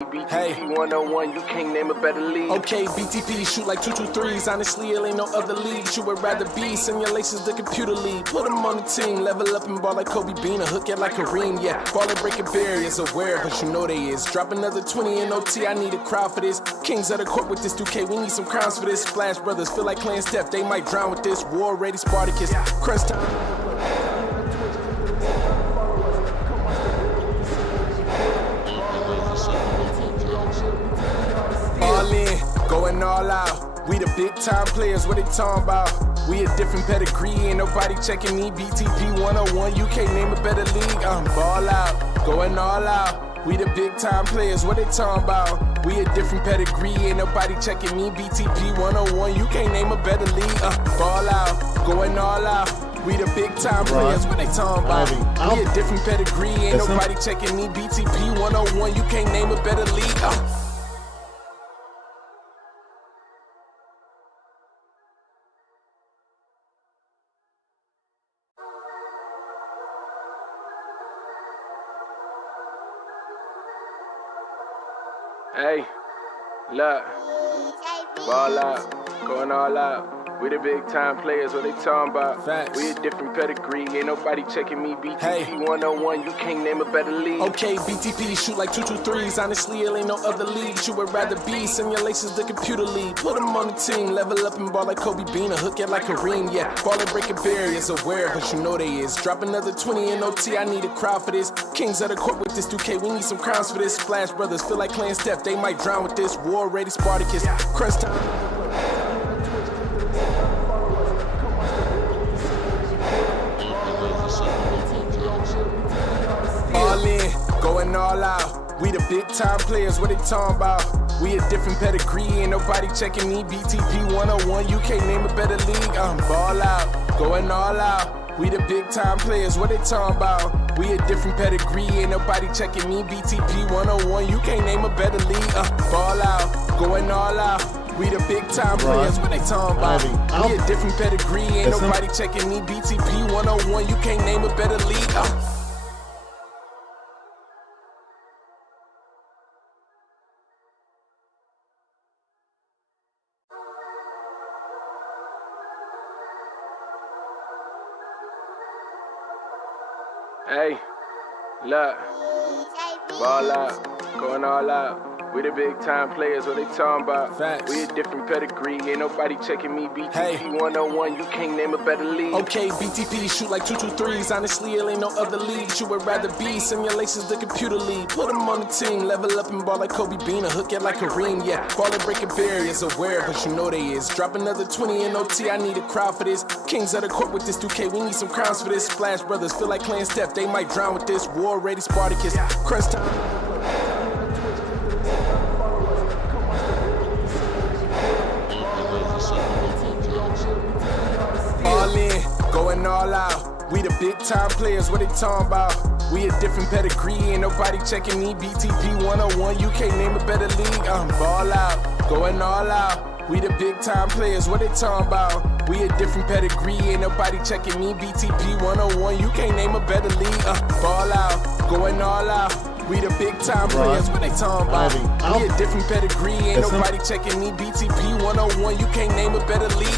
Hey, 101, you can't name a better league. Okay, BTP, shoot like 223s. Honestly, it ain't no other league you would rather be. Simulations, the computer league. Put them on the team, level up and ball like Kobe Bean, or hook it like Kareem. Yeah, ball and breaking barriers, aware, but you know they is. Drop another 20 in OT, I need a crowd for this. Kings of the court with this 2K, we need some crowns for this. Splash Brothers, feel like playing Steph, they might drown with this. War ready, Spartacus, crunch time. All in, going all out. We the big time players, what they talking about? We a different pedigree, ain't nobody checking me. BTP 101, you can't name a better league. I'm ball out, going all out. We the big time players, what they talking about? We a different pedigree, ain't nobody checking me. BTP 101, you can't name a better league. Ball out, going all out. We the big time players, what they talking about? We a different pedigree, ain't nobody checking me. BTP 101, you can't name a better league. Hey, look, ball out, going all out. We the big time players, what they talking about? Facts. We a different pedigree, ain't nobody checking me. BTP 101, you can't name a better league. Okay, BTP, shoot like 223s. Honestly, it ain't no other league you would rather be. Simulations, the computer league. Put them on the team, level up and ball like Kobe Bean, or hook it like Kareem. Yeah, ball and breaking barriers, aware, but you know they is. Drop another 20 in OT, I need a crowd for this. Kings of the court with this 2K, we need some crowns for this. Splash Brothers, feel like playing Steph, they might drown with this. War ready, Spartacus, crunch time. All in, going all out. We the big time players, what they talking about? We a different pedigree, ain't nobody checking me. BTP 101, you can't name a better league. I'm ball out, going all out. We the big time players, what they talking about? We a different pedigree, ain't nobody checking me. BTP 101, you can't name a better league. Ball out, going all out. We the big time players, what they talking about? We a different pedigree, ain't nobody checking me. BTP 101, you can't name a better league. Hey, look, ball out, going all out. We the big time players, what they talking about? Facts. We a different pedigree, ain't nobody checking me. BTP 101, you can't name a better league. Okay, BTP, shoot like 223s. Honestly, it ain't no other league you would rather be. Simulations, the computer league. Put them on the team, level up and ball like Kobe Bean, or hook it like Kareem. Yeah, ball and breaking barriers, aware, but you know they is. Drop another 20 in OT, I need a crowd for this. Kings of the court with this 2K, we need some crowns for this. Splash Brothers, feel like playing Steph, they might drown with this. War ready, Spartacus, crunch time. All in, going all out. We the big time players, what they talking about? We a different pedigree, ain't nobody checking me. BTP 101, you can't name a better league. I'm ball out, going all out. We the big time players, what they talking about? We a different pedigree, ain't nobody checking me. BTP 101, you can't name a better league. Ball out, going all out. We the big time players, what they talking about? We a different pedigree, ain't nobody checking me. BTP 101, you can't name a better league.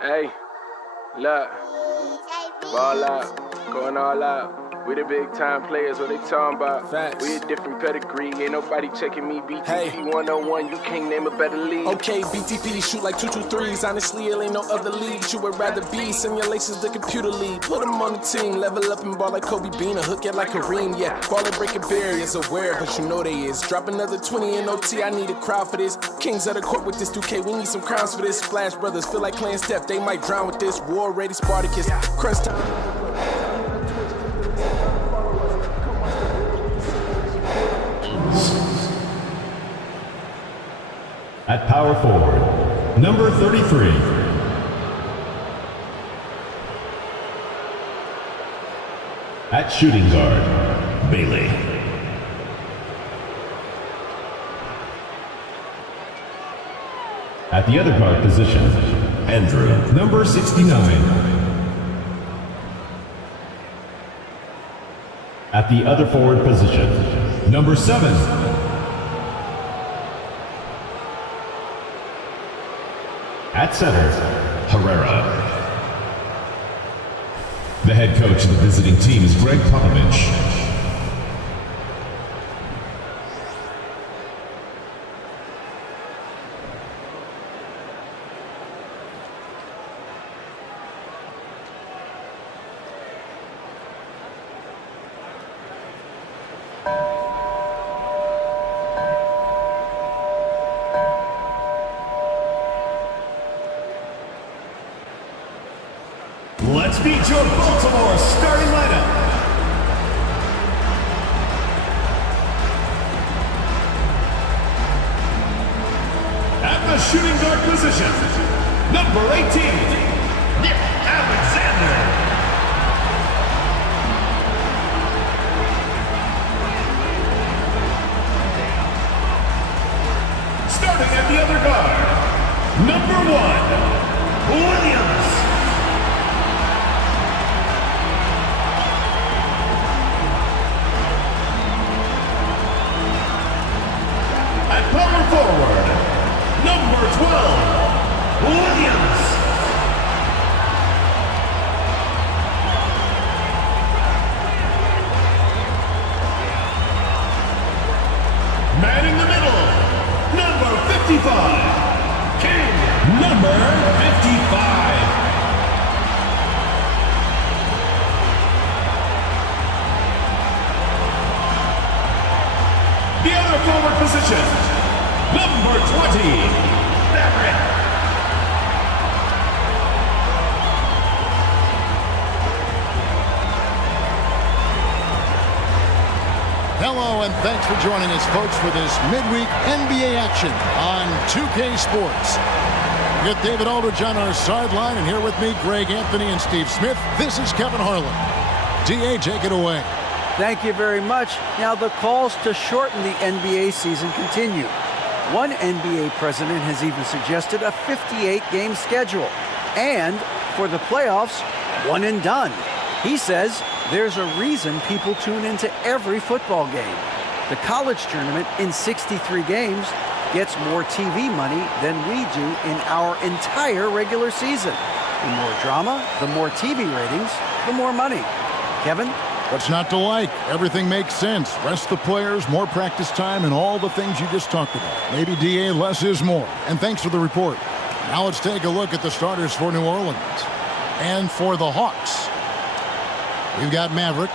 Hey, look, ball out, going all out. We the big time players, what they talking about? Facts. We a different pedigree, ain't nobody checking me. BTP 101, you can't name a better league. Okay, BTP, shoot like 223s. Honestly, it ain't no other league you would rather be. Simulations, the computer league. Put them on the team, level up and ball like Kobe Bean, or hook it like Kareem. Yeah, ball and breaking barriers, aware, but you know they is. Drop another 20 in OT, I need a crowd for this. Kings of the court with this 2K, we need some crowns for this. Splash Brothers, feel like playing Steph, they might drown with this. War ready, Spartacus, crunch time. At power forward, number 33. At shooting guard, Bailey. At the other guard position, Andrew, number 69. At the other forward position, number 7. At center, Herrera. The head coach of the visiting team is Greg Popovich. Let's meet your Baltimore starting lineup. At the shooting guard position, number 18, Nick Alexander. Starting at the other guard, number 1, Williams. Power forward, number 12, Williams. Man in the middle, number 55, King, number 55. The other forward position, number 20, Maverick. Hello and thanks for joining us, folks, for this midweek NBA action on 2K Sports. We got David Aldridge on our sideline, and here with me, Greg Anthony and Steve Smith. This is Kevin Harlan. DA, take it away. Thank you very much. Now, the calls to shorten the NBA season continue. One NBA president has even suggested a 58-game schedule. And for the playoffs, one and done. He says there's a reason people tune into every football game. The college tournament in 63 games gets more TV money than we do in our entire regular season. The more drama, the more TV ratings, the more money. Kevin? What's not to like? Everything makes sense. Rest the players, more practice time, and all the things you just talked about. Maybe, DA, less is more. And thanks for the report. Now let's take a look at the starters for New Orleans. And for the Hawks, we've got Maverick.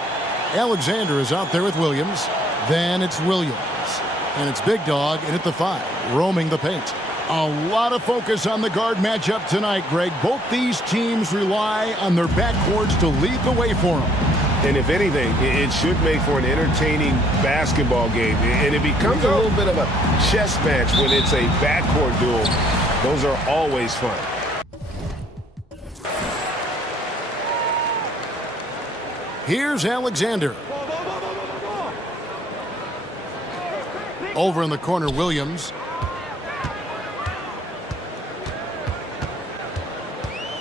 Alexander is out there with Williams. Then it's Williams. And it's Big Dog in at the 5, roaming the paint. A lot of focus on the guard matchup tonight, Greg. Both these teams rely on their backcourts to lead the way for them. And if anything, it should make for an entertaining basketball game. And it becomes a little bit of a chess match when it's a backcourt duel. Those are always fun. Here's Alexander. Over in the corner, Williams.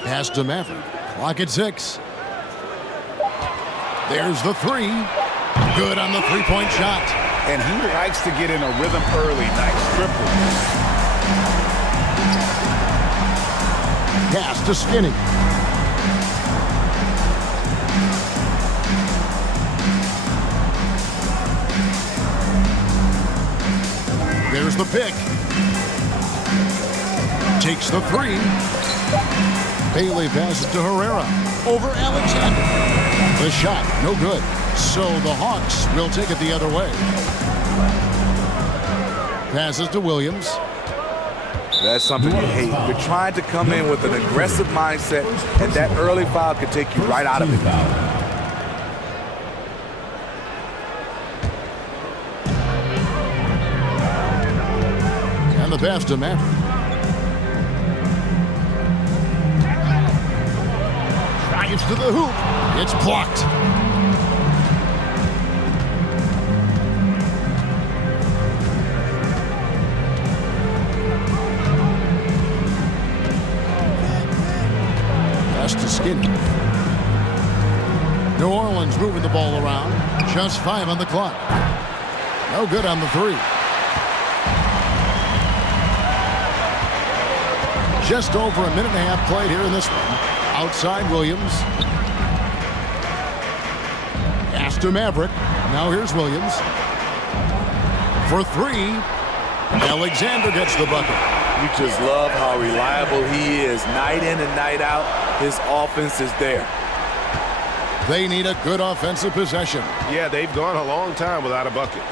Pass to Maverick. Clock at 6. There's the 3. Good on the three-point shot. And he likes to get in a rhythm early. Nice triple. Pass to Skinny. There's the pick. Takes the 3. Bailey passes to Herrera. Over Alexander. The shot, no good. So the Hawks will take it the other way. Passes to Williams. That's something you hate. You're trying to come in with an aggressive mindset, and that early foul could take you right out of it. And the pass to Maverick. Drives to the hoop. It's blocked. Pass to Skinny. New Orleans moving the ball around. Just 5 on the clock. No good on the 3. Just over a minute and a half played here in this one. Outside Williams. Pass to Maverick. Now here's Williams. For 3. Alexander gets the bucket. You just love how reliable he is. Night in and night out, his offense is there. They need a good offensive possession. Yeah, they've gone a long time without a bucket.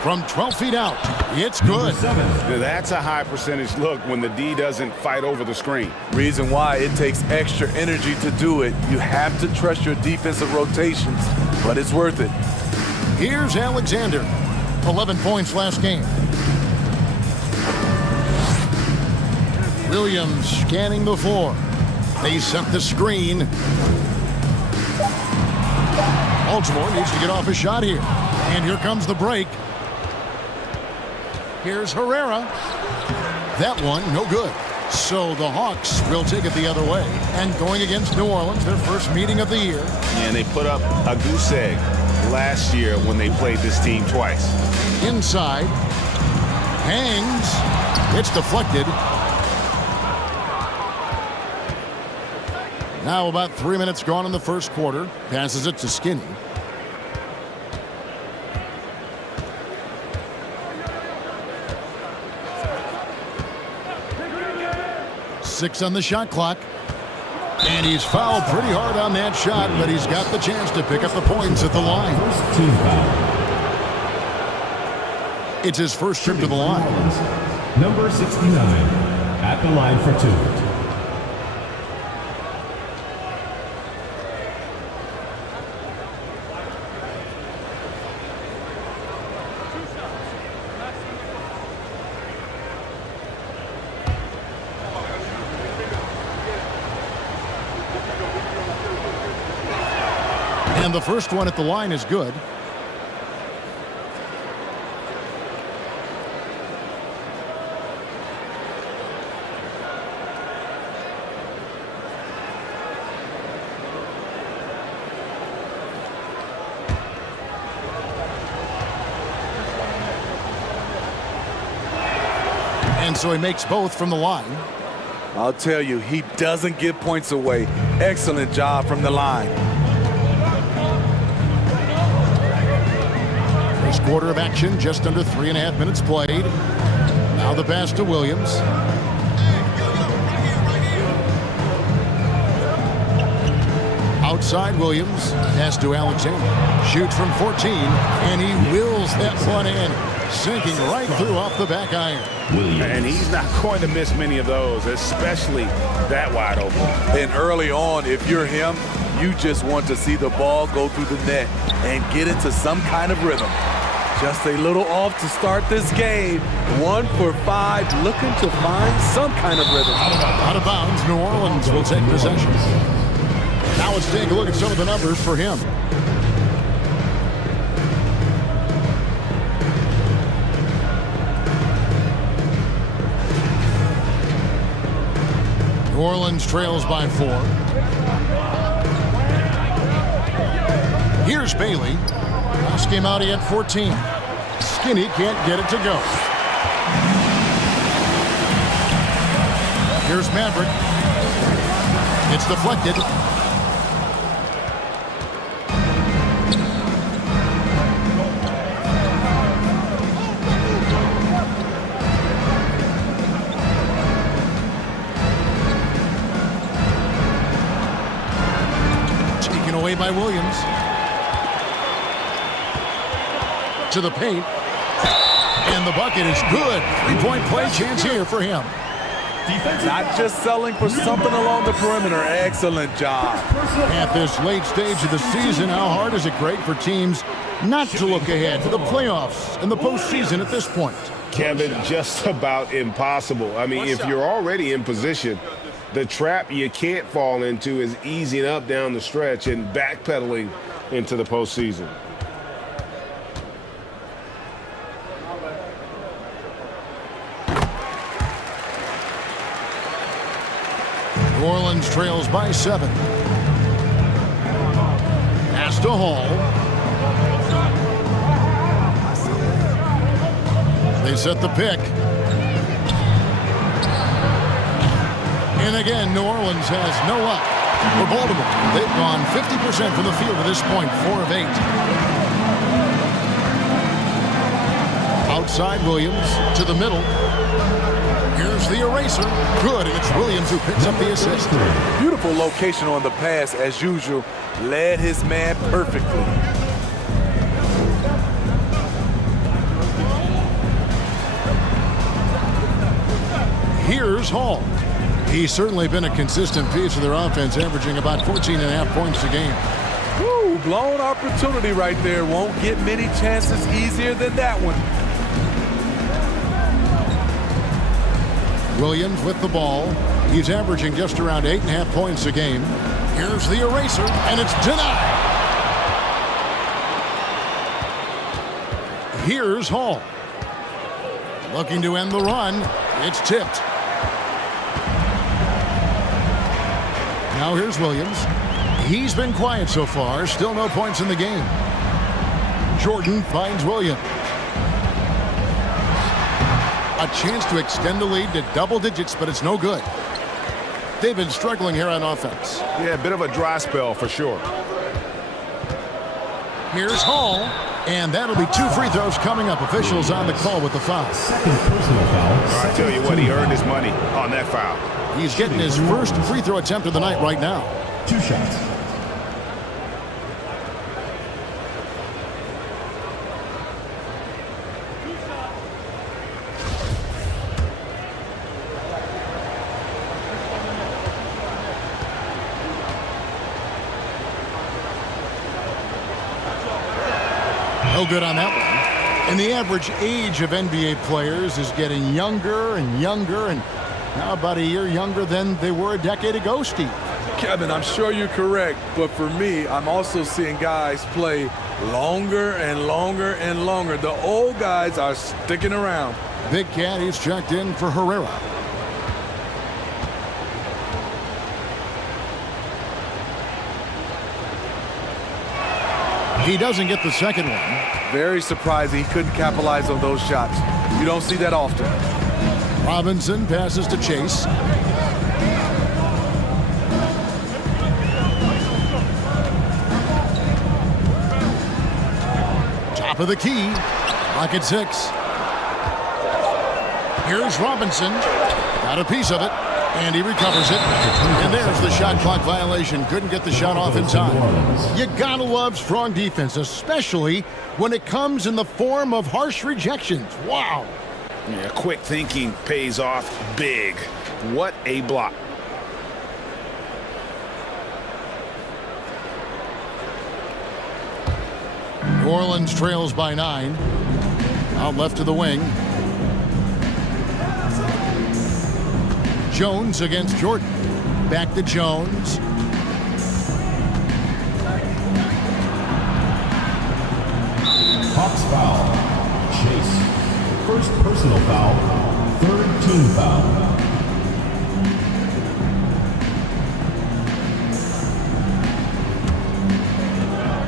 From 12 feet out, it's good. That's a high percentage look when the D doesn't fight over the screen. Reason why it takes extra energy to do it. You have to trust your defensive rotations, but it's worth it. Here's Alexander. 11 points last game. Williams scanning the floor. They set the screen. Baltimore needs to get off a shot here. And here comes the break. Here's Herrera. That one, no good. So the Hawks will take it the other way. And going against New Orleans, their first meeting of the year. And they put up a goose egg last year when they played this team twice. Inside. Hangs. It's deflected. Now about 3 minutes gone in the first quarter. Passes it to Skinny. Six on the shot clock. And he's fouled pretty hard on that shot, but he's got the chance to pick up the points at the line. Team foul. It's his first trip to the line. Number 69 at the line for 2. And the first one at the line is good. And so he makes both from the line. I'll tell you, he doesn't give points away. Excellent job from the line. First quarter of action, just under 3.5 minutes played. Now the pass to Williams. Outside Williams, pass to Alexander. Shoots from 14, and he wills that one in. Sinking right through off the back iron. And he's not going to miss many of those, especially that wide open. And early on, if you're him, you just want to see the ball go through the net and get into some kind of rhythm. Just a little off to start this game. 1 for 5, looking to find some kind of rhythm. Out of bounds, New Orleans will take possession. Now let's take a look at some of the numbers for him. New Orleans trails by 4. Here's Bailey. Last game out, he had 14. Skinny can't get it to go. Here's Maverick. It's deflected. Taken away by Williams. To the paint. And the bucket is good. 3-point play chance here for him. Not just selling for something along the perimeter. Excellent job. At this late stage of the season, how hard is it great for teams not to look ahead to the playoffs and the postseason at this point? Kevin, just about impossible. I mean, if you're already in position, the trap you can't fall into is easing up down the stretch and backpedaling into the postseason. New Orleans trails by 7. Pass to Hall. They set the pick. And again, New Orleans has no luck. For Baltimore, they've gone 50% from the field at this point, 4 of 8. Outside Williams to the middle. Here's the eraser. Good, and it's Williams who picks up the assist. Beautiful location on the pass, as usual. Led his man perfectly. Here's Hall. He's certainly been a consistent piece of their offense, averaging about 14.5 points a game. Woo, blown opportunity right there. Won't get many chances easier than that one. Williams with the ball. He's averaging just around 8.5 points a game. Here's the eraser, and it's denied. Here's Hall. Looking to end the run. It's tipped. Now here's Williams. He's been quiet so far. Still no points in the game. Jordan finds Williams. A chance to extend the lead to double digits, but it's no good. They've been struggling here on offense. Yeah, a bit of a dry spell for sure. Here's Hall, and that'll be 2 free throws coming up. Officials on the call with the foul. Second personal foul. I tell you what, he earned his money on that foul. He's getting his first free throw attempt of the night right now. 2 shots. No good on that one. And the average age of NBA players is getting younger and younger, and now about a year younger than they were a decade ago, Steve. Kevin, I'm sure you're correct, but for me, I'm also seeing guys play longer and longer and longer. The old guys are sticking around. Big Cat, he's checked in for Herrera. He doesn't get the second one. Very surprising he couldn't capitalize on those shots. You don't see that often. Robinson passes to Chase. Top of the key. Lock at 6. Here's Robinson. Got a piece of it. And he recovers it. And there's the shot clock violation. Couldn't get the shot off in time. You gotta love strong defense, especially when it comes in the form of harsh rejections. Wow. Yeah, quick thinking pays off big. What a block. New Orleans trails by 9. Out left to the wing. Jones against Jordan. Back to Jones. Hawks foul. Chase. First personal foul. Third team foul.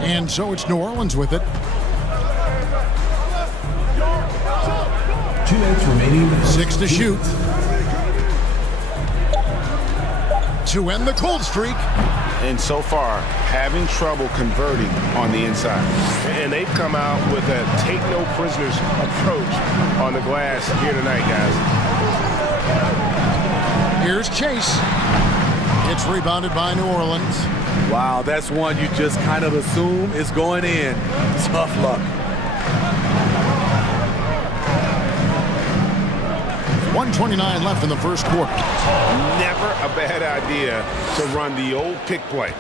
And so it's New Orleans with it. 2 minutes remaining. 6 to shoot. To end the cold streak. And so far, having trouble converting on the inside. And they've come out with a take-no-prisoners approach on the glass here tonight, guys. Here's Chase. It's rebounded by New Orleans. Wow, that's one you just kind of assume is going in. Tough luck. 1:29 left in the first quarter. Never a bad idea to run the old pick play.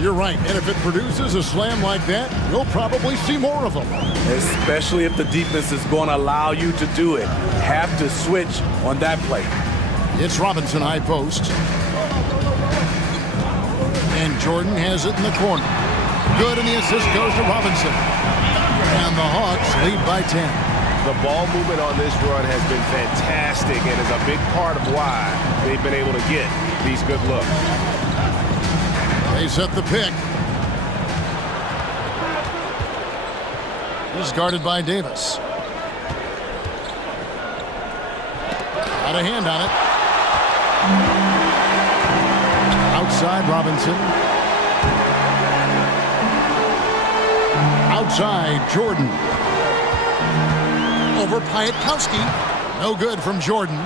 You're right. And if it produces a slam like that, you'll probably see more of them. Especially if the defense is going to allow you to do it. Have to switch on that play. It's Robinson high post. And Jordan has it in the corner. Good, and the assist goes to Robinson. And the Hawks lead by 10. The ball movement on this run has been fantastic and is a big part of why they've been able to get these good looks. They set the pick. He's guarded by Davis. Got a hand on it. Outside Robinson. Outside Jordan. Over Piatkowski. No good from Jordan.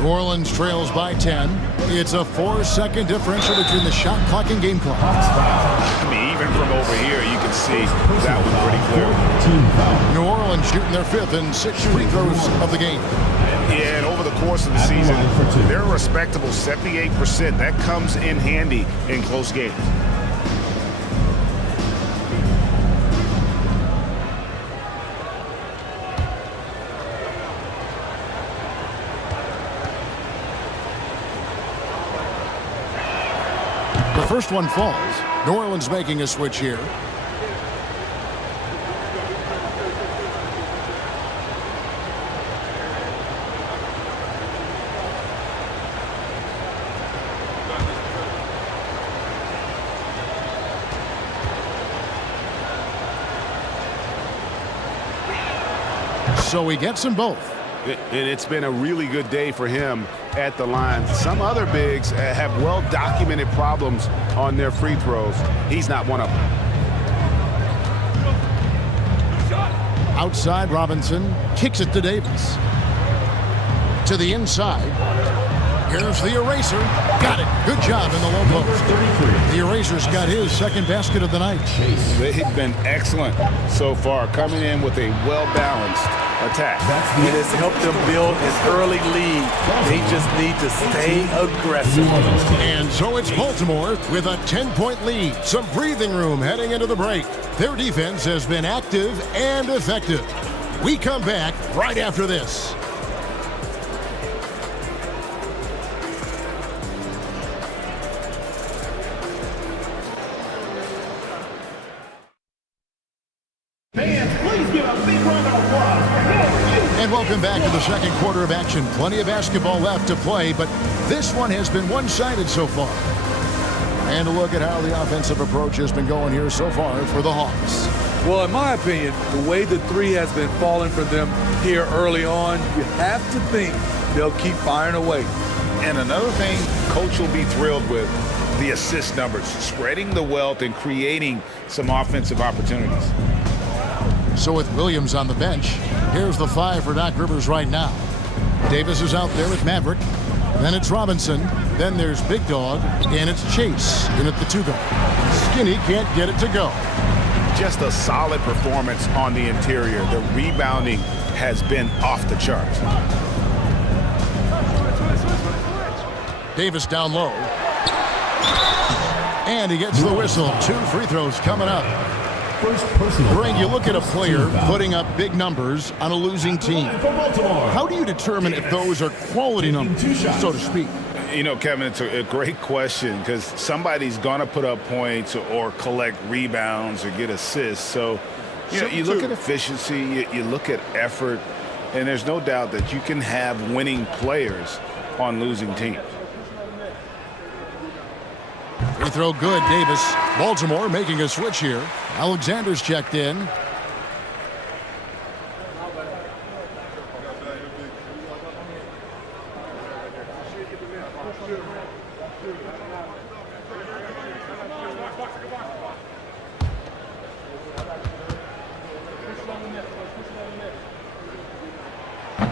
New Orleans trails by 10. It's a 4-second differential between the shot clock and game clock. I mean, even from over here, you can see that was pretty clear. New Orleans shooting their 5th and 6th free throws of the game. Yeah, and over the course of the season, they're a respectable 78%. That comes in handy in close games. The first one falls. New Orleans making a switch here. So he gets them both. And it's been a really good day for him at the line. Some other bigs have well-documented problems on their free throws. He's not one of them. Outside Robinson kicks it to Davis. To the inside. Here's the eraser. Got it. Good job in the low post. The eraser's got his second basket of the night. They've been excellent so far, coming in with a well-balanced attack. It has helped them build an early lead. They just need to stay aggressive. And so it's Baltimore with a 10-point lead. Some breathing room heading into the break. Their defense has been active and effective. We come back right after this. And welcome back to the second quarter of action. Plenty of basketball left to play, but this one has been one-sided so far. And a look at how the offensive approach has been going here so far for the Hawks. Well, in my opinion, the way the three has been falling for them here early on, you have to think they'll keep firing away. And another thing Coach will be thrilled with, the assist numbers, spreading the wealth and creating some offensive opportunities. So with Williams on the bench, here's the 5 for Doc Rivers right now. Davis is out there with Maverick. Then it's Robinson. Then there's Big Dog. And it's Chase in at the 2 guard. Skinny can't get it to go. Just a solid performance on the interior. The rebounding has been off the charts. Davis down low. And he gets the whistle. 2 free throws coming up. Greg, you look at a player putting up big numbers on a losing team. How do you determine if those are quality numbers, so to speak? You know, Kevin, it's a great question because somebody's going to put up points or collect rebounds or get assists. So, you look at efficiency, you look at effort, and there's no doubt that you can have winning players on losing teams. Free throw good, Davis. Baltimore making a switch here. Alexander's checked in.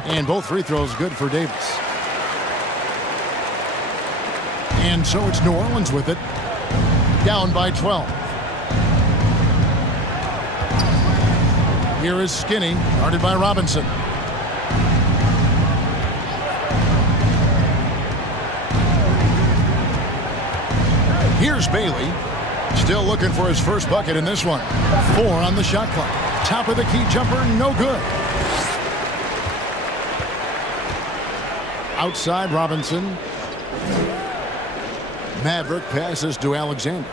And both free throws good for Davis. And so it's New Orleans with it. Down by 12. Here is Skinny, guarded by Robinson. Here's Bailey. Still looking for his first bucket in this one. 4 on the shot clock. Top of the key jumper, no good. Outside Robinson. Maverick passes to Alexander.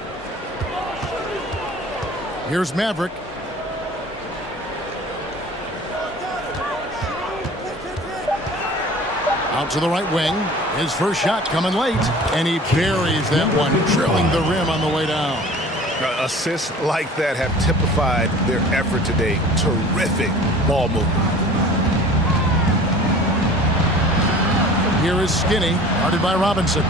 Here's Maverick. Out to the right wing. His first shot coming late. And he buries that one, drilling the rim on the way down. Assists like that have typified their effort today. Terrific ball movement. Here is Skinny, guarded by Robinson.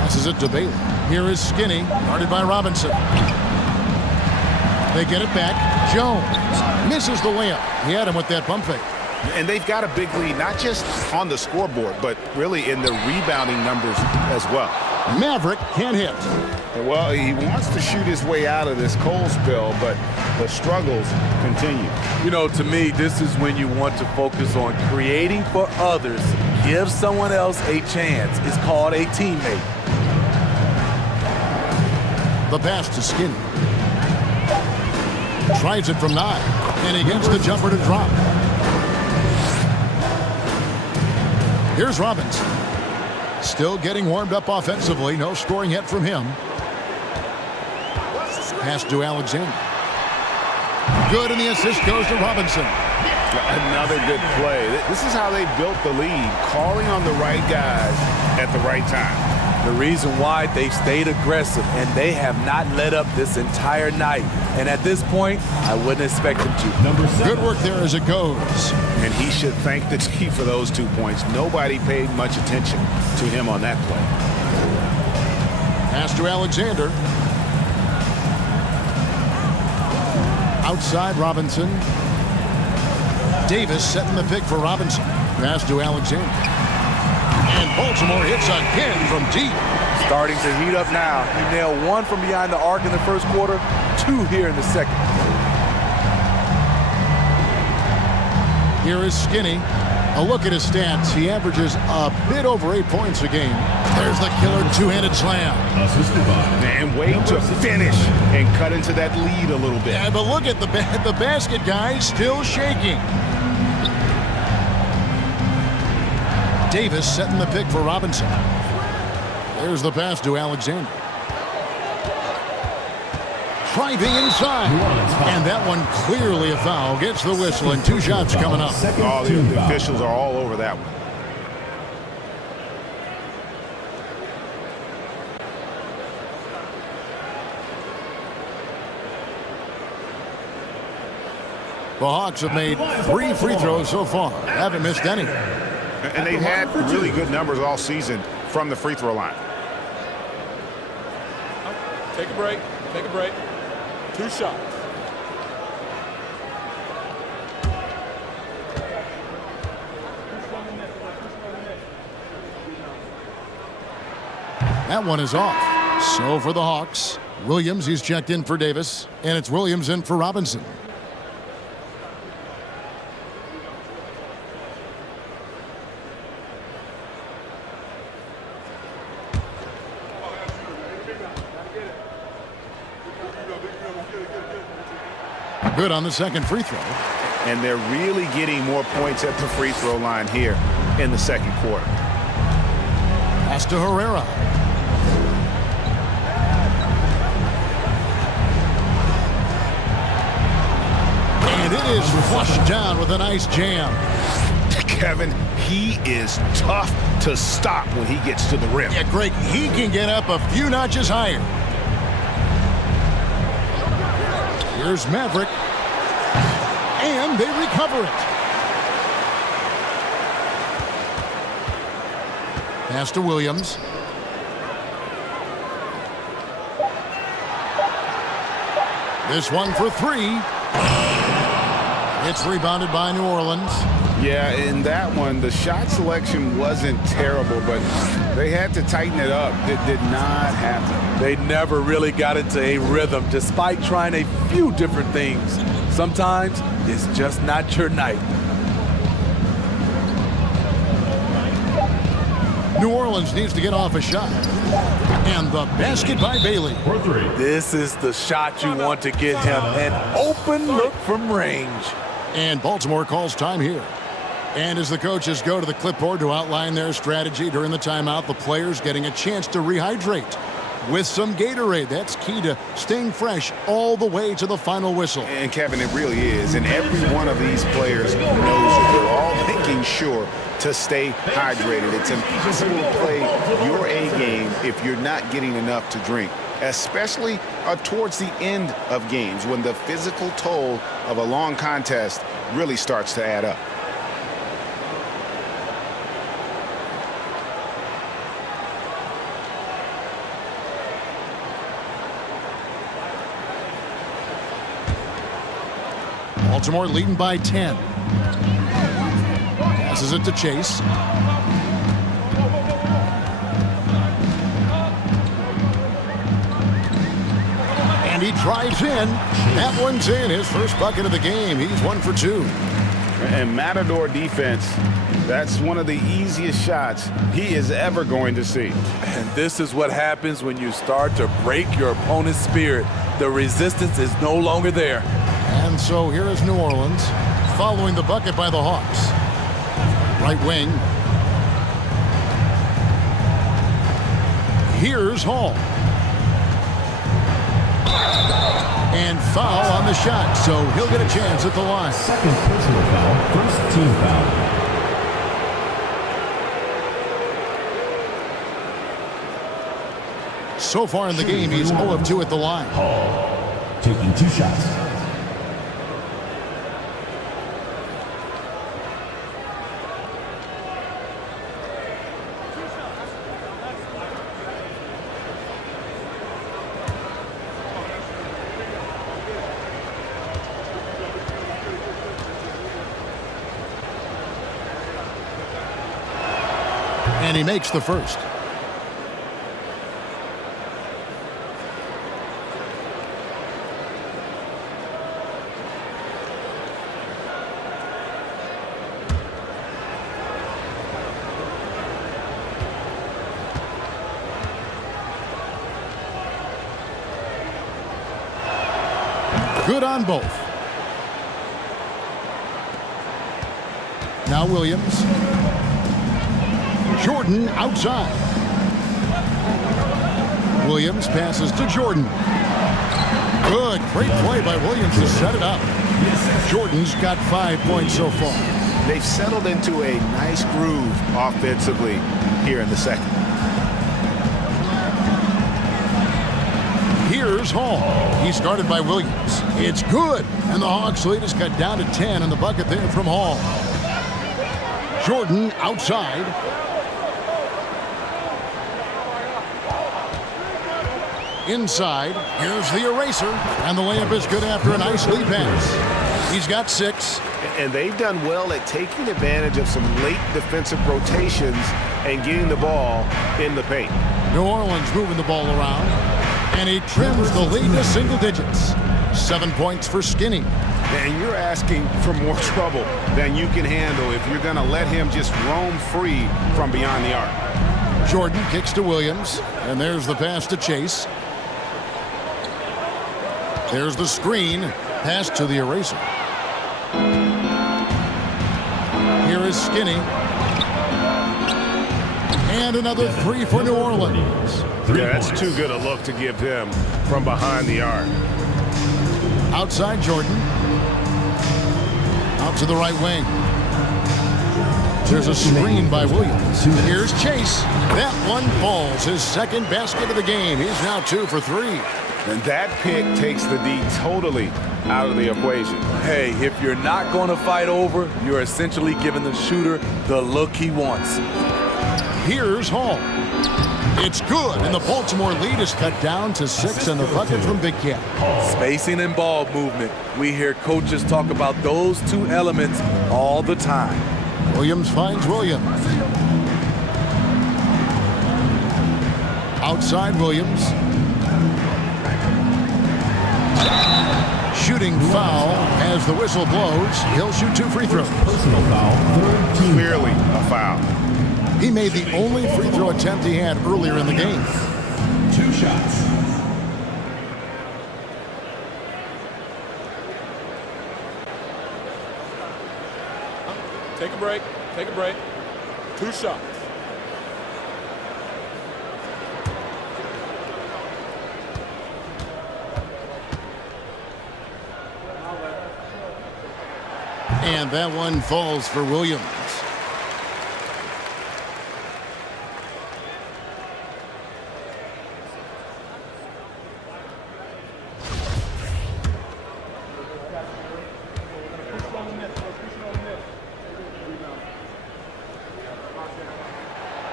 Passes it to Bailey. Here is Skinny, guarded by Robinson. They get it back. Jones misses the layup. He had him with that pump fake. And they've got a big lead, not just on the scoreboard, but really in the rebounding numbers as well. Maverick can't hit. Well, he wants to shoot his way out of this cold spell, but the struggles continue. You know, to me, this is when you want to focus on creating for others. Give someone else a chance. It's called a teammate. The pass to Skinny. Tries it from 9, and he gets the jumper to drop. Here's Robinson. Still getting warmed up offensively. No scoring yet from him. Pass to Alexander. Good, and the assist goes to Robinson. Another good play. This is how they built the lead, calling on the right guys at the right time. The reason why they stayed aggressive, and they have not let up this entire night. And at this point, I wouldn't expect them to. Good work there as it goes. And he should thank the team for those 2 points. Nobody paid much attention to him on that play. Pass to Alexander. Outside Robinson. Davis setting the pick for Robinson. Pass to Alexander. And Baltimore hits again from deep. Starting to heat up now. He nailed 1 from behind the arc in the first quarter, 2 here in the second. Here is Skinny. A look at his stats. He averages a bit over 8 points a game. There's the killer two-handed slam. And way to finish and cut into that lead a little bit. Yeah, but look at the basket, guys, still shaking. Davis setting the pick for Robinson. There's the pass to Alexander. Driving inside. And that one clearly a foul. Gets the whistle, and 2 shots coming up. Oh, the officials are all over that one. The Hawks have made 3 free throws so far. Haven't missed any. And they've had really good numbers all season from the free throw line. Take a break. Take a break. 2 shots. That one is off. So for the Hawks, Williams, he's checked in for Davis, and it's Williams in for Robinson. Good on the second free throw. And they're really getting more points at the free throw line here in the second quarter. Pass to Herrera. And it is flushed down with a nice jam. Kevin, he is tough to stop when he gets to the rim. Yeah, Greg, he can get up a few notches higher. Here's Maverick. And they recover it. Pass to Williams. This one for 3. It's rebounded by New Orleans. Yeah, in that one, the shot selection wasn't terrible, but they had to tighten it up. It did not happen. They never really got into a rhythm, despite trying a few different things. Sometimes it's just not your night. New Orleans needs to get off a shot. And the basket by Bailey. This is the shot you want to get him. An open look from range. And Baltimore calls time here. And as the coaches go to the clipboard to outline their strategy during the timeout, the players getting a chance to rehydrate. with some Gatorade. That's key to staying fresh all the way to the final whistle. And Kevin, it really is. And every one of these players knows that they're all making sure to stay hydrated. It's impossible to play your A game if you're not getting enough to drink, especially towards the end of games when the physical toll of a long contest really starts to add up. Baltimore leading by 10. Passes it to Chase. And he drives in. That one's in. His first bucket of the game. He's 1 for 2. And Matador defense, that's one of the easiest shots he is ever going to see. And this is what happens when you start to break your opponent's spirit. The resistance is no longer there. And so here is New Orleans following the bucket by the Hawks. Right wing. Here's Hall. And foul on the shot, so he'll get a chance at the line. Second personal foul, first team foul. So far in the game, he's 0 of 2 at the line. Hall taking 2 shots. And he makes the first. Good on both. Now Williams. Jordan outside. Williams passes to Jordan. Good. Great play by Williams to set it up. Jordan's got 5 points so far. They've settled into a nice groove offensively here in the second. Here's Hall. He's guarded by Williams. It's good. And the Hawks lead is cut down to 10 in the bucket there from Hall. Jordan outside. Inside, here's the eraser, and the layup is good after a nice lead pass. He's got 6. And they've done well at taking advantage of some late defensive rotations and getting the ball in the paint. New Orleans moving the ball around, and he trims the lead to single digits. 7 points for Skinny. And you're asking for more trouble than you can handle if you're going to let him just roam free from beyond the arc. Jordan kicks to Williams, and there's the pass to Chase. There's the screen, pass to the eraser. Here is Skinny. And another 3 for New Orleans. Yeah, that's too good a look to give him from behind the arc. Outside Jordan. Out to the right wing. There's a screen by Williams. Here's Chase. That one falls. His second basket of the game. He's now 2 for 3. And that pick takes the D totally out of the equation. Hey, if you're not going to fight over, you're essentially giving the shooter the look he wants. Here's Hall. It's good, and the Baltimore lead is cut down to 6 in the bucket from Big Cat. Spacing and ball movement. We hear coaches talk about those 2 elements all the time. Williams finds Williams. Outside Williams. Shooting foul as the whistle blows. He'll shoot 2 free throws. Personal foul, third team. Clearly a foul. He made the only free throw attempt he had earlier in the game. 2 shots. Take a break. Take a break. 2 shots. And that one falls for Williams.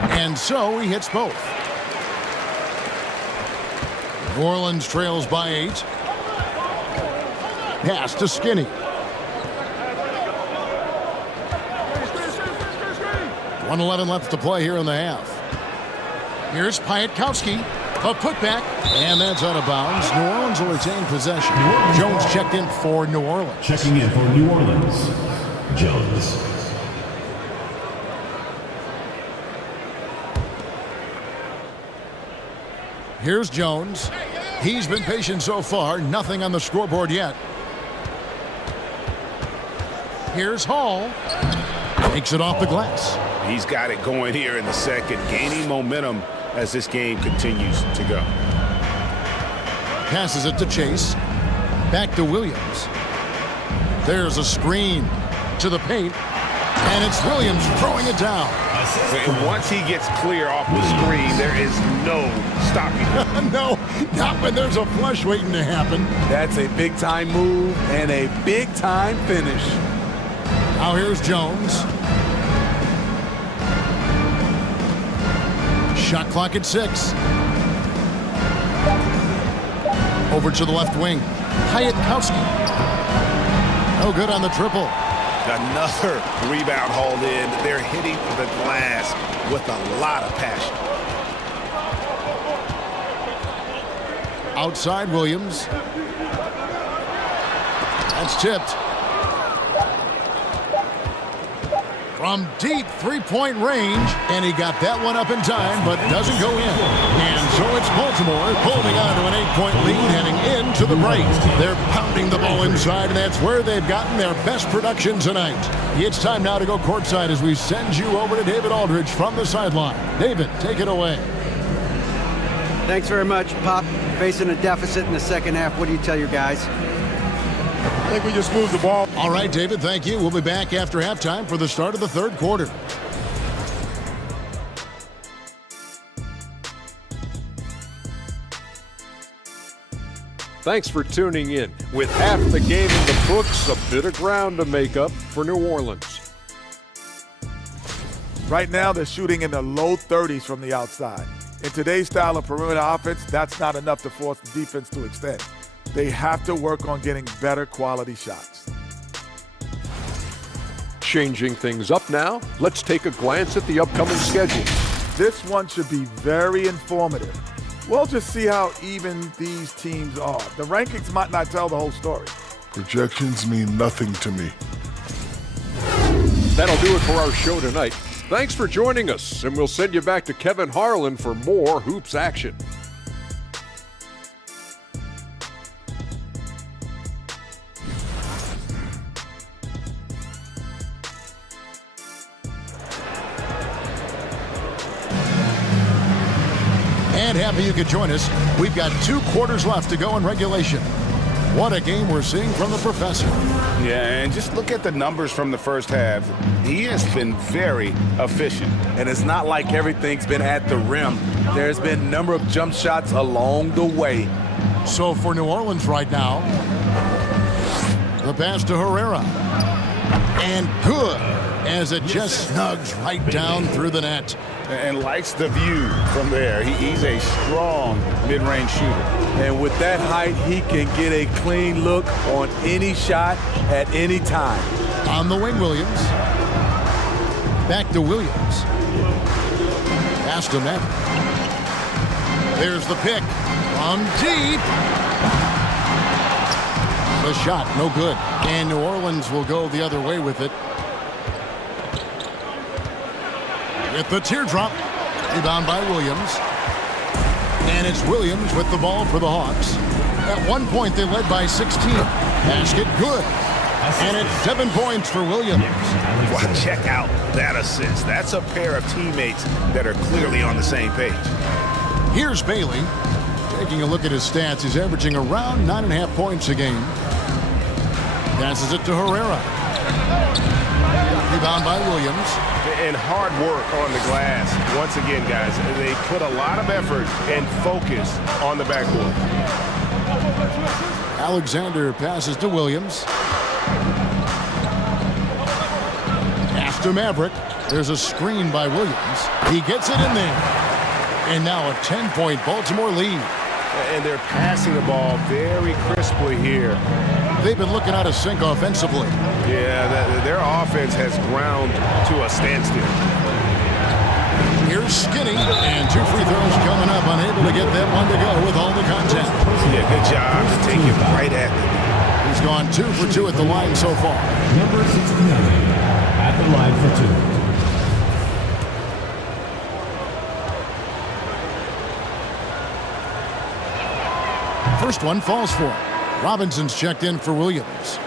And so he hits both. New Orleans trails by 8. Pass to Skinny. 1:11 left to play here in the half. Here's Piatkowski. A putback, and that's out of bounds. New Orleans will retain possession. Jones checked in for New Orleans. Checking in for New Orleans, Jones. Here's Jones. He's been patient so far. Nothing on the scoreboard yet. Here's Hall. Takes it off the glass. He's got it going here in the second, gaining momentum as this game continues to go. Passes it to Chase. Back to Williams. There's a screen to the paint. And it's Williams throwing it down. And once he gets clear off the screen, there is no stopping him. No, not when there's a flush waiting to happen. That's a big-time move and a big-time finish. Now here's Jones. Shot clock at 6. Over to the left wing. Piatkowski. No good on the triple. Another rebound hauled in. They're hitting the glass with a lot of passion. Outside Williams. That's tipped. From deep three-point range, and he got that one up in time, but doesn't go in. And so it's Baltimore holding on to an 8-point lead heading into the break. They're pounding the ball inside, and that's where they've gotten their best production tonight. It's time now to go courtside as we send you over to David Aldridge from the sideline. David, take it away. Thanks very much, Pop. Facing a deficit in the second half, what do you tell your guys? I think we just moved the ball. All right, David, thank you. We'll be back after halftime for the start of the third quarter. Thanks for tuning in. With half the game in the books, a bit of ground to make up for New Orleans. Right now, they're shooting in the low 30s from the outside. In today's style of perimeter offense, that's not enough to force the defense to extend. They have to work on getting better quality shots. Changing things up now, let's take a glance at the upcoming schedule. This one should be very informative. We'll just see how even these teams are. The rankings might not tell the whole story. Projections mean nothing to me. That'll do it for our show tonight. Thanks for joining us, and we'll send you back to Kevin Harlan for more hoops action. And happy you could join us. We've got 2 quarters left to go in regulation. What a game we're seeing from the professor. Yeah, and just look at the numbers from the first half. He has been very efficient. And it's not like everything's been at the rim. There's been a number of jump shots along the way. So for New Orleans right now, the pass to Herrera. And good, as it just snugs right down through the net. And likes the view from there. He's a strong mid-range shooter. And with that height, he can get a clean look on any shot at any time. On the wing, Williams. Back to Williams. Pass to Matt. There's the pick. From deep. The shot, no good. And New Orleans will go the other way with it. With the teardrop. Rebound by Williams. And it's Williams with the ball for the Hawks. At one point, they led by 16. Basket good. And it's 7 points for Williams. Well, check out that assist. That's a pair of teammates that are clearly on the same page. Here's Bailey. Taking a look at his stats, he's averaging around 9.5 points a game. Passes it to Herrera. Rebound by Williams. And hard work on the glass. Once again, guys, they put a lot of effort and focus on the backboard. Alexander passes to Williams. Pass to Maverick. There's a screen by Williams. He gets it in there. And now a 10-point Baltimore lead. And they're passing the ball very crisply here. They've been looking out of sync offensively. Yeah, their offense has ground to a standstill. Here's Skinny, and 2 free throws coming up, unable to get that one to go with all the content. Yeah, good job to take it right at them. He's gone 2 for 2 at the line so far. Number 69 at the line for 2. First one falls for him. Robinson's checked in for Williams.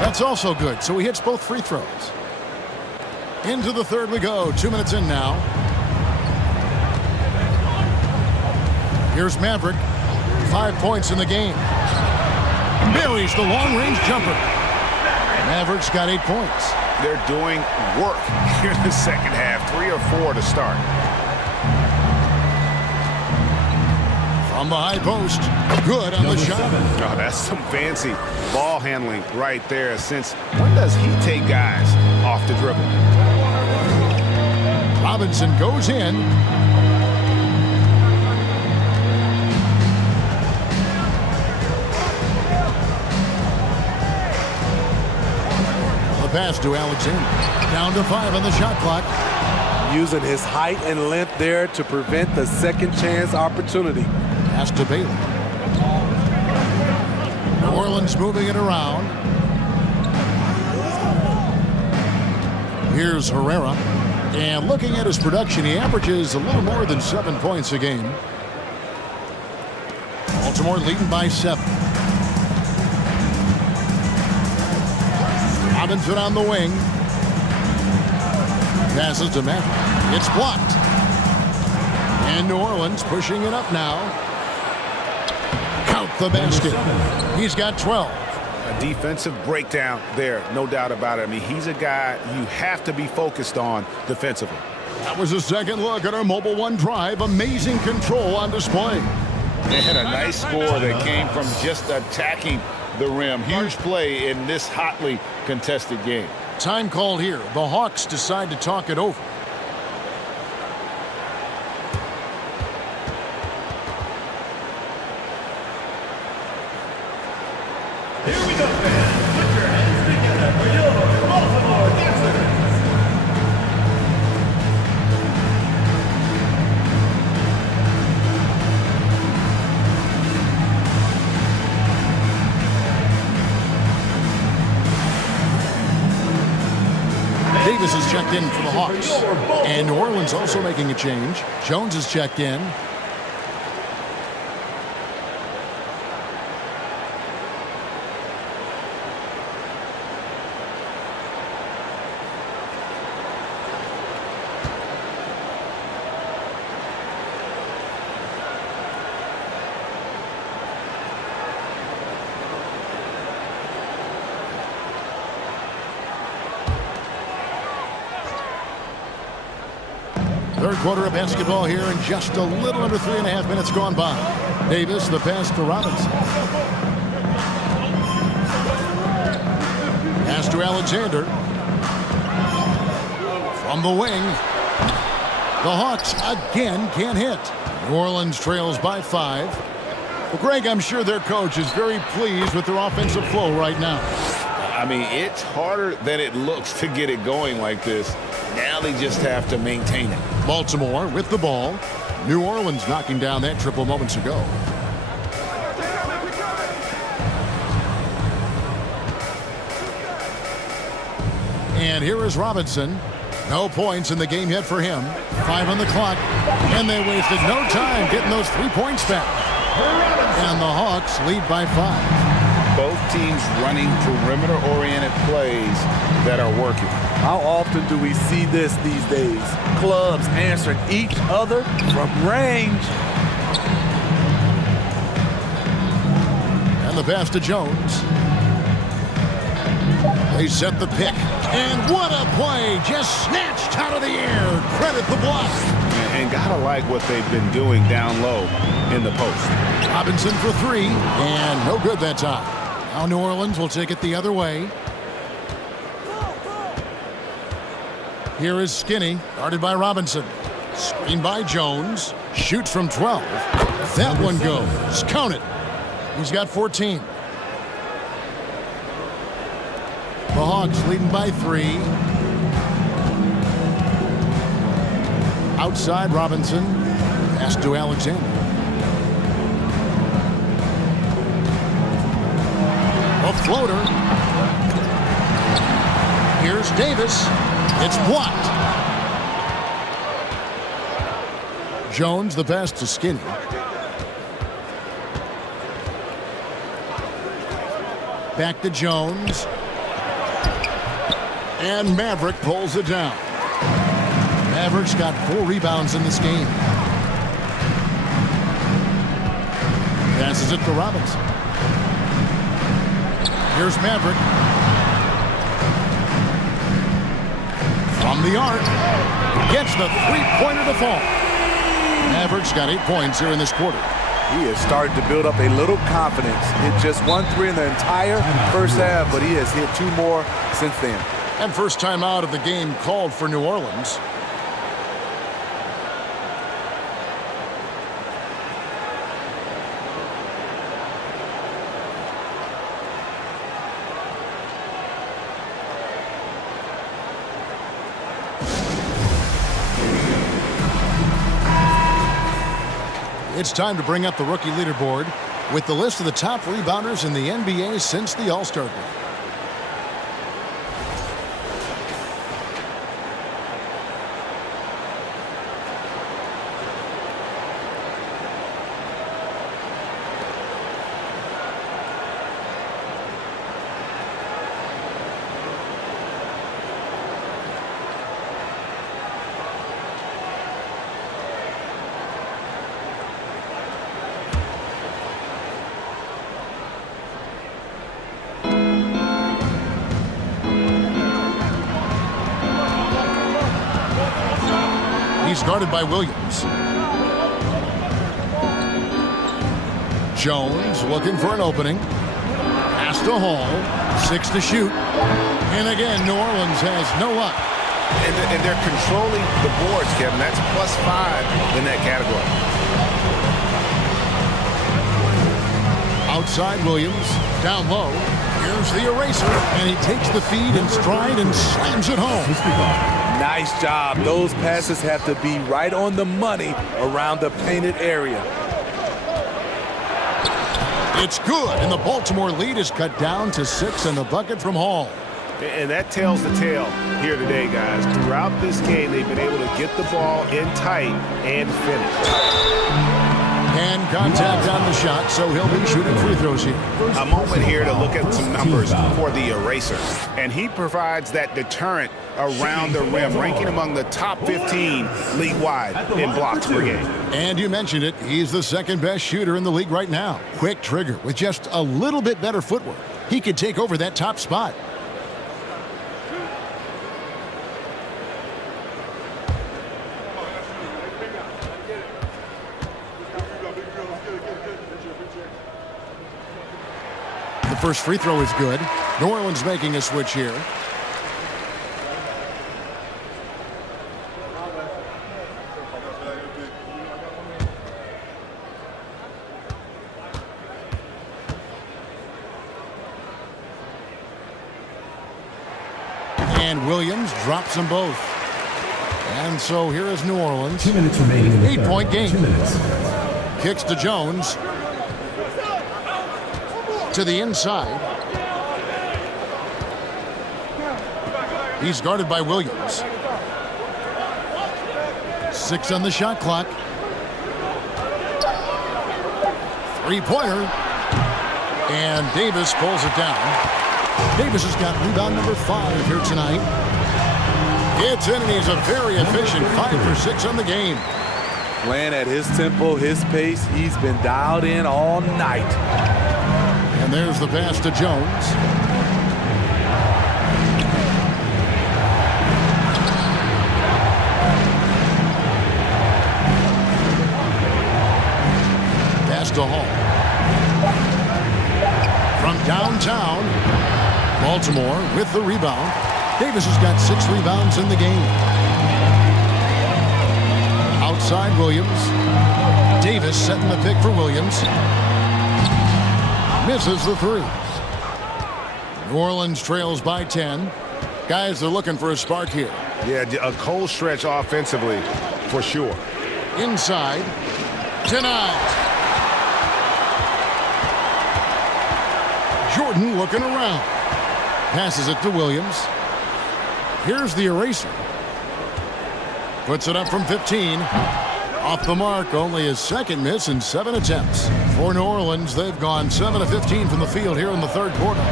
That's also good, so he hits both free throws. Into the third we go. 2 minutes in now. Here's Maverick. 5 points in the game. Buries the long-range jumper. Mavericks got 8 points. They're doing work here in the second half. 3 or 4 to start. From the high post. Good on the shot. Oh, that's some fancy ball handling right there. Since when does he take guys off the dribble? Robinson goes in. The pass to Alexander. Down to 5 on the shot clock. Using his height and length there to prevent the second chance opportunity. Pass to Bailey. New Orleans moving it around. Here's Herrera. And looking at his production, he averages a little more than 7 points a game. Baltimore leading by 7. Robinson on the wing. Passes to Maverick. It's blocked. And New Orleans pushing it up now. Count the basket. He's got 12. A defensive breakdown there, no doubt about it. I mean, he's a guy you have to be focused on defensively. That was a second look at our Mobile One drive. Amazing control on display. They had a nice score that came from just attacking the rim. Huge play in this hotly contested game. Time called here. The Hawks decide to talk it over. Here we go, fans. Put your hands together for your Baltimore Dancers. Davis is checked in for the Hawks. And New Orleans also making a change. Jones is checked in. Third quarter of basketball here, and just a little under 3.5 minutes gone by. Davis, the pass to Robinson. Pass to Alexander. From the wing. The Hawks again can't hit. New Orleans trails by 5. Well, Greg, I'm sure their coach is very pleased with their offensive flow right now. I mean, it's harder than it looks to get it going like this. Now they just have to maintain it. Baltimore with the ball. New Orleans knocking down that triple moments ago. And here is Robinson. No points in the game yet for him. 5 on the clock. And they wasted no time getting those 3 points back. And the Hawks lead by 5. both teams running perimeter-oriented plays that are working. How often do we see this these days? Clubs answering each other from range. And the pass to Jones. They set the pick. And what a play! Just snatched out of the air. Credit the block. And gotta like what they've been doing down low in the post. Robinson for three. And no good that time. Now New Orleans will take it the other way. Here is Skinny, guarded by Robinson. Screen by Jones. Shoots from 12. That one goes. Count it. He's got 14. The Hawks leading by 3. Outside Robinson. Pass to Alexander. A floater. Here's Davis. It's blocked. Jones, the pass to Skinny. Back to Jones. And Maverick pulls it down. Maverick's got 4 rebounds in this game. Passes it to Robinson. Here's Maverick. From the arc. Gets the three-pointer to fall. Maverick's got 8 points here in this quarter. He has started to build up a little confidence. Hit just 1 3 in the entire first half, but he has hit 2 more since then. And first time out of the game called for New Orleans. It's time to bring up the rookie leaderboard with the list of the top rebounders in the NBA since the All-Star break. He's guarded by Williams. Jones looking for an opening. Pass to Hall. 6 to shoot. And again, New Orleans has no luck. And they're controlling the boards, Kevin. That's +5 in that category. Outside Williams. Down low. Here's the eraser. And he takes the feed in stride and slams it home. Nice job. Those passes have to be right on the money around the painted area. It's good, and the Baltimore lead is cut down to 6 and the bucket from Hall. And that tells the tale here today, guys. Throughout this game, they've been able to get the ball in tight and finish. And contact on the shot, so he'll be shooting free throws here. A moment here to look at some numbers for the eraser. And he provides that deterrent around the rim, ranking among the top 15 league-wide in blocks per game. And you mentioned it, he's the second best shooter in the league right now. Quick trigger with just a little bit better footwork. He could take over that top spot. The first free throw is good. New Orleans making a switch here. And Williams drops them both. And so here is New Orleans. 2 minutes remaining in the 8-point game. 2 minutes. Kicks to Jones. To the inside. He's guarded by Williams. 6 on the shot clock. Three-pointer. And Davis pulls it down. Davis has got rebound number 5 here tonight. It's in, and he's a very efficient 5 for 6 on the game. Playing at his tempo, his pace. He's been dialed in all night. And there's the pass to Jones. Pass to Hall. From downtown, Baltimore with the rebound. Davis has got 6 rebounds in the game. Outside Williams. Davis setting the pick for Williams. Misses the 3. New Orleans trails by 10. Guys, they're looking for a spark here. Yeah, a cold stretch offensively for sure. Inside. Denied. Jordan looking around. Passes it to Williams. Here's the eraser. Puts it up from 15. Off the mark, only his second miss in 7 attempts. For New Orleans, they've gone 7 of 15 from the field here in the third quarter.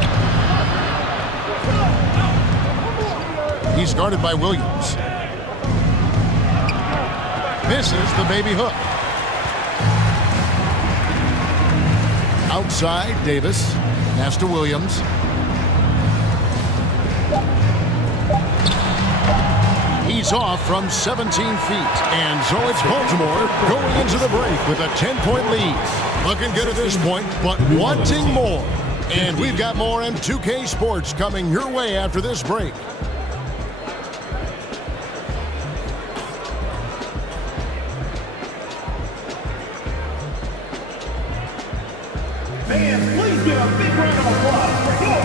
He's guarded by Williams. Misses the baby hook. Outside, Davis. Pass to Williams. He's off from 17 feet. And so it's Baltimore going into the break with a 10-point lead. Looking good at this point, but wanting more. And we've got more M2K Sports coming your way after this break.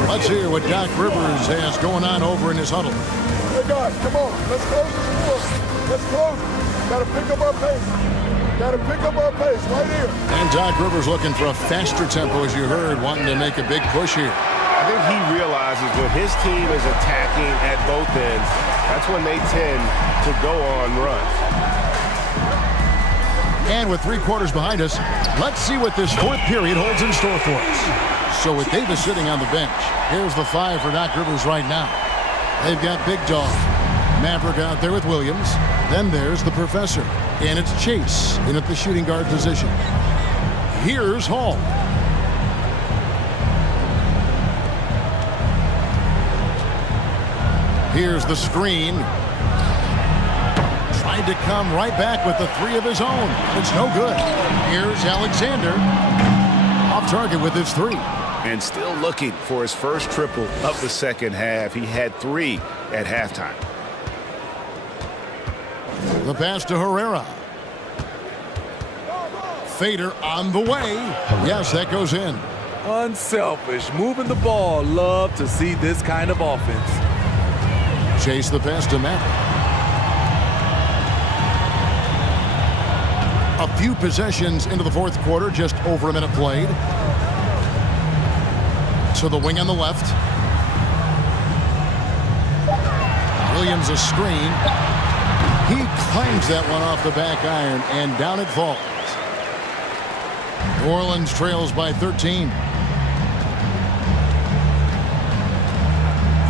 Let's hear what Doc Rivers has going on over in his huddle. Hey guys, come on, let's close the score. Let's close it. Gotta pick up our pace. Gotta pick up our pace right here. And Doc Rivers looking for a faster tempo, as you heard, wanting to make a big push here. I think he realizes when his team is attacking at both ends, that's when they tend to go on runs. And with 3 quarters behind us, let's see what this 4th period holds in store for us. So with Davis sitting on the bench, here's the 5 for Doc Rivers right now. They've got Big Dog. Maverick out there with Williams. Then there's the Professor. And it's Chase in at the shooting guard position. Here's Hall. Here's the screen. Tried to come right back with the 3 of his own. It's no good. Here's Alexander. Off target with his 3. And still looking for his first triple of the second half. He had 3 at halftime. The pass to Herrera. Fader on the way. Yes, that goes in. Unselfish, moving the ball. Love to see this kind of offense. Chase the pass to Maverick. A few possessions into the 4th quarter, just over a minute played. To the wing on the left. Williams a screen. He claims that one off the back iron, and down it falls. New Orleans trails by 13.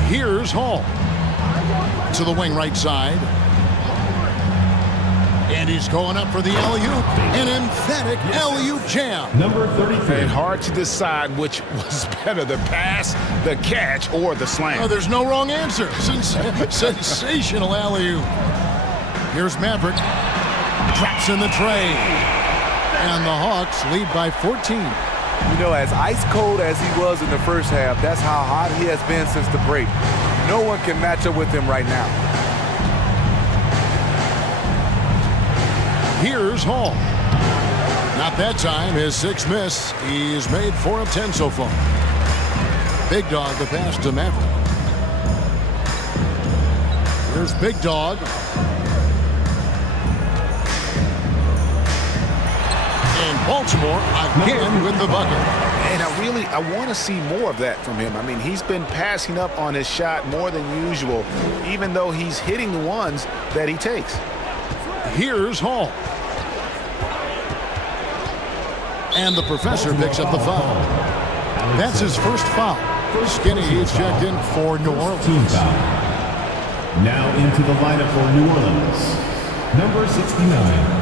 Here's Hall. To the wing right side. And he's going up for the alley-oop. An emphatic alley-oop jam. Number 33. And hard to decide which was better, the pass, the catch, or the slam. Oh, there's no wrong answer. Sensational alley-oop. Here's Maverick. Drops in the tray. And the Hawks lead by 14. You know, as ice cold as he was in the first half, that's how hot he has been since the break. No one can match up with him right now. Here's Hall. Not that time. His 6th miss. He's made 4 of 10 so far. Big Dog the pass to Maverick. Here's Big Dog. And Baltimore again with the bucket. And I want to see more of that from him. I mean, he's been passing up on his shot more than usual, even though he's hitting the ones that he takes. Here's Hall. And the Professor picks up the foul. That's his first foul. Skinny is checked in for New Orleans. Team foul. Now into the lineup for New Orleans, number 69.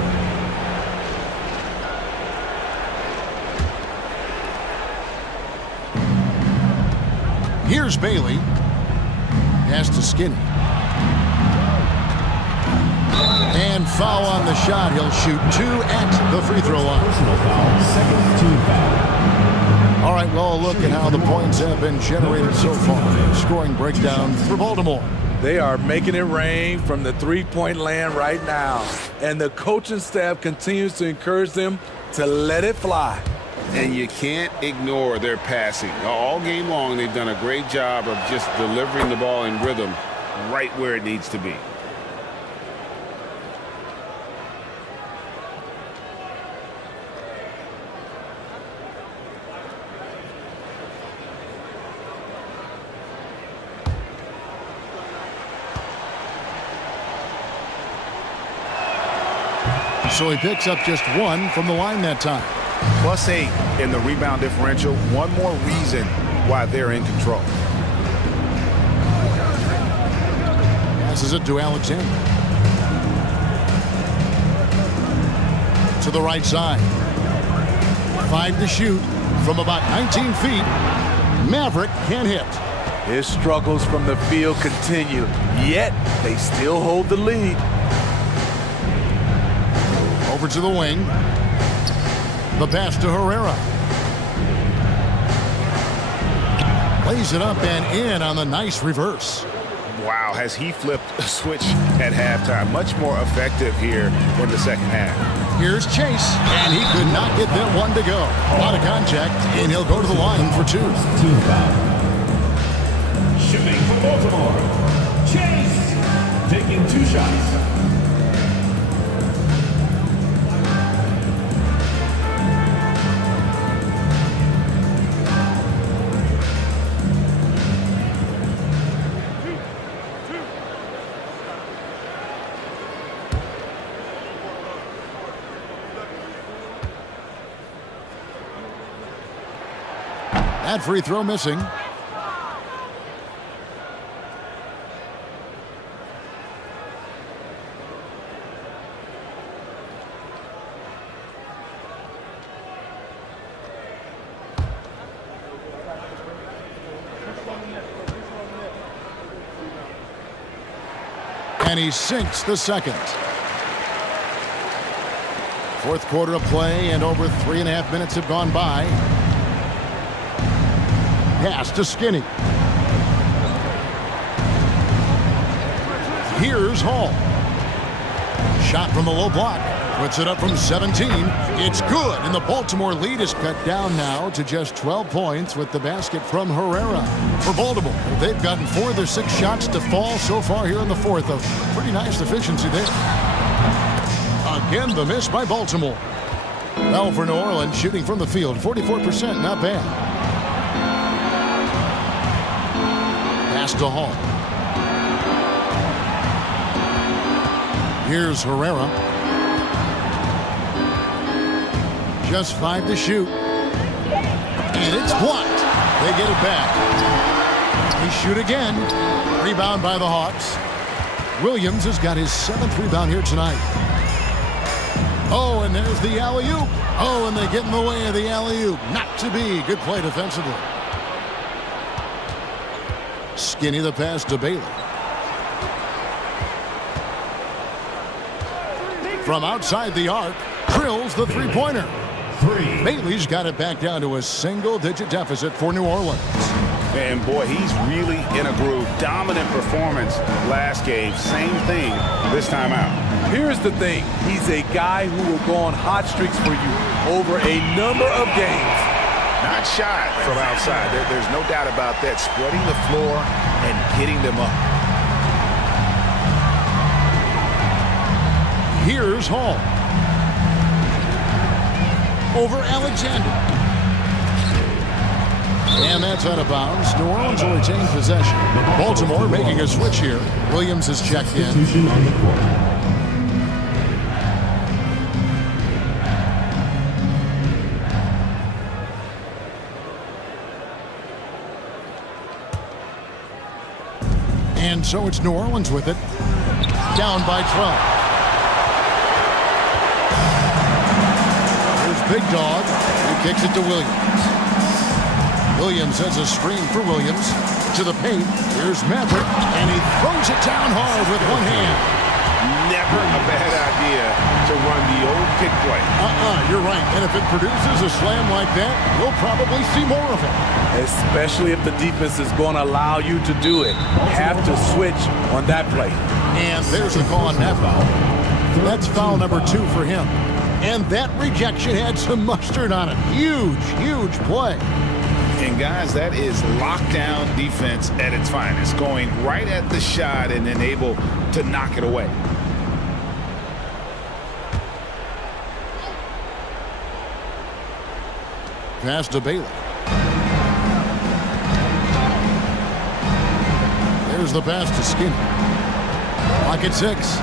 Here's Bailey. Pass to Skinny. And foul on the shot. He'll shoot 2 at the free throw line. Personal foul, second team foul. All right, well, a look at how the points have been generated so far. Scoring breakdown for Baltimore. They are making it rain from the three-point land right now. And the coaching staff continues to encourage them to let it fly. And you can't ignore their passing. All game long, they've done a great job of just delivering the ball in rhythm right where it needs to be. So he picks up just 1 from the line that time. +8 in the rebound differential. One more reason why they're in control. Passes it to Alexander. To the right side. 5 to shoot from about 19 feet. Maverick can't hit. His struggles from the field continue, yet they still hold the lead. Over to the wing. The pass to Herrera. Plays it up and in on the nice reverse. Wow, has he flipped a switch at halftime. Much more effective here in the second half. Here's Chase, and he could not get that one to go. Out of contact, and he'll go to the line for 2. Team foul. Shooting for Baltimore, Chase, taking 2 shots. That free throw missing. And he sinks the second. Fourth quarter of play, and over 3.5 minutes have gone by. Pass to Skinny. Here's Hall. Shot from the low block. Puts it up from 17. It's good, and the Baltimore lead is cut down now to just 12 points with the basket from Herrera. For Baltimore, they've gotten 4 of their 6 shots to fall so far here in the fourth. A pretty nice efficiency there. Again, the miss by Baltimore. Now for New Orleans, shooting from the field, 44%, not bad. Pass to Hall. Here's Herrera. Just 5 to shoot. And it's blocked. They get it back. They shoot again. Rebound by the Hawks. Williams has got his 7th rebound here tonight. Oh, and there's the alley-oop. Oh, and they get in the way of the alley-oop. Not to be. Good play defensively. Skinny the pass to Bailey. From outside the arc, drills the three-pointer. Bailey's got it back down to a single-digit deficit for New Orleans. And boy, he's really in a groove. Dominant performance last game. Same thing this time out. Here's the thing. He's a guy who will go on hot streaks for you over a number of games. Not shy from outside. There's no doubt about that. Spreading the floor and getting them up. Here's Hall. Over Alexander. And that's out of bounds. New Orleans will retain possession. Baltimore making a switch here. Williams is checked in. On the court. And so it's New Orleans with it. Down by 12. Here's Big Dog. He kicks it to Williams. Williams has a screen for Williams. To the paint. Here's Maverick. And he throws it down hard with one hand. Never a bad idea to run the old pick play. You're right. And if it produces a slam like that, you'll probably see more of it. Especially if the defense is going to allow you to do it. Have to switch on that play. And there's the call on that foul. That's foul number 2 for him. And that rejection had some mustard on it. Huge, huge play. And guys, that is lockdown defense at its finest. Going right at the shot and then able to knock it away. Pass to Bailey. There's the pass to Skinny. Clock at 6.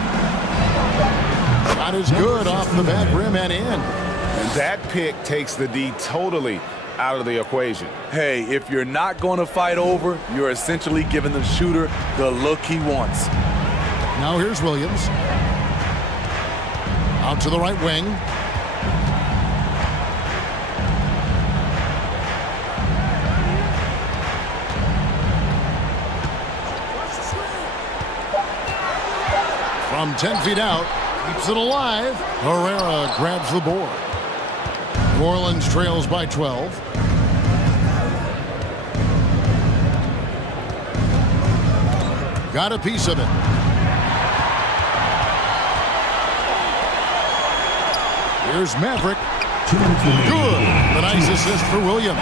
Shot is good off the back rim and in. And that pick takes the D totally out of the equation. Hey, if you're not going to fight over, you're essentially giving the shooter the look he wants. Now here's Williams. Out to the right wing. From 10 feet out, keeps it alive. Herrera grabs the board. New Orleans trails by 12. Got a piece of it. Here's Maverick. Good. A nice assist for Williams.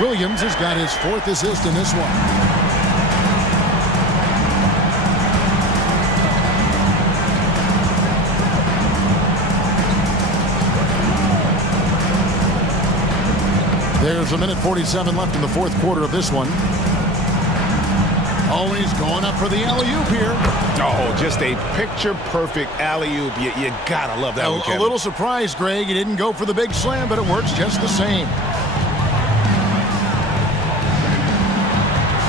Williams has got his 4th assist in this one. There's a minute 47 left in the 4th quarter of this one. Oh, he's going up for the alley-oop here. Oh, just a picture-perfect alley-oop. You gotta love that one, Kevin. A little surprised, Greg. He didn't go for the big slam, but it works just the same.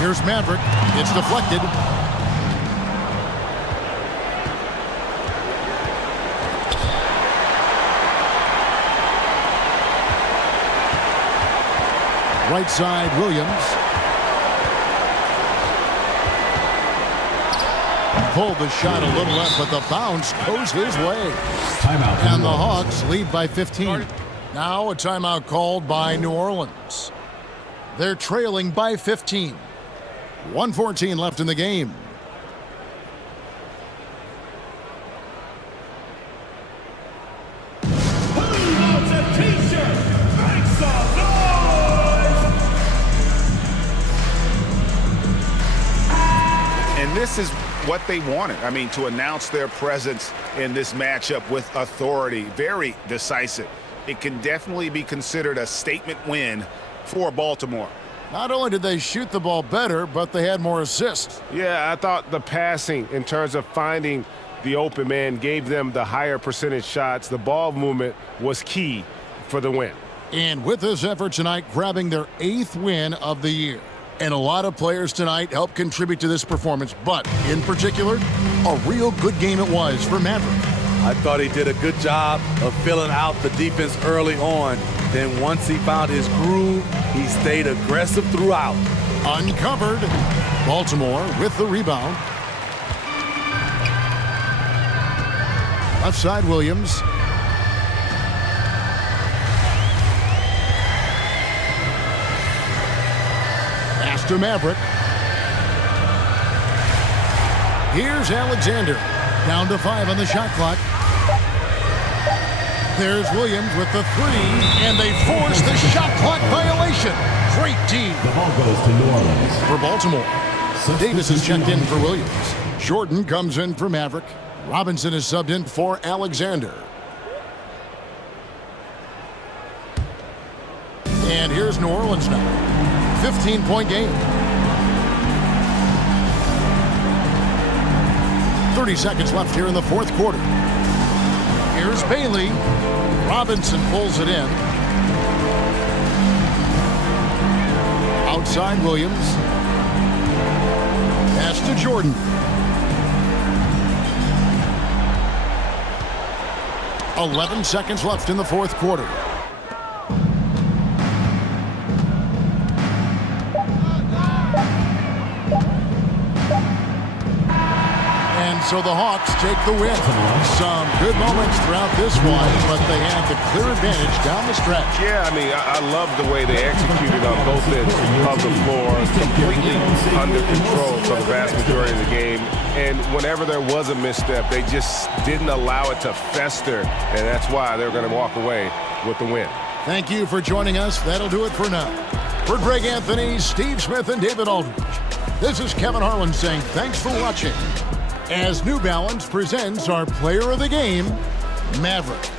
Here's Maverick. It's deflected. Right side, Williams. Pulled the shot a little left, but the bounce goes his way. Timeout. And the Hawks lead by 15. Now a timeout called by New Orleans. They're trailing by 15. 1:14 left in the game. This is what they wanted. I mean, to announce their presence in this matchup with authority. Very decisive. It can definitely be considered a statement win for Baltimore. Not only did they shoot the ball better, but they had more assists. Yeah, I thought the passing in terms of finding the open man gave them the higher percentage shots. The ball movement was key for the win. And with this effort tonight, grabbing their 8th win of the year. And a lot of players tonight helped contribute to this performance, but in particular, a real good game it was for Maverick. I thought he did a good job of filling out the defense early on. Then once he found his groove, he stayed aggressive throughout. Uncovered. Baltimore with the rebound. Left side, Williams. To Maverick. Here's Alexander. Down to 5 on the shot clock. There's Williams with the 3, and they force the shot clock violation. Great team. The ball goes to New Orleans. For Baltimore. Davis is checked in for Williams. Jordan comes in for Maverick. Robinson is subbed in for Alexander. And here's New Orleans now. 15-point game. 30 seconds left here in the 4th quarter. Here's Bailey. Robinson pulls it in. Outside Williams. Pass to Jordan. "11 seconds left in the fourth quarter. And so the Hawks take the win. Some good moments throughout this one, but they have the clear advantage down the stretch. Yeah, I mean, I love the way they executed on both ends of the floor, completely under control for the vast majority of the game. And whenever there was a misstep, they just didn't allow it to fester, and that's why they're going to walk away with the win. Thank you for joining us. That'll do it for now. For Greg Anthony, Steve Smith, and David Aldridge, this is Kevin Harlan saying thanks for watching as New Balance presents our player of the game, Maverick.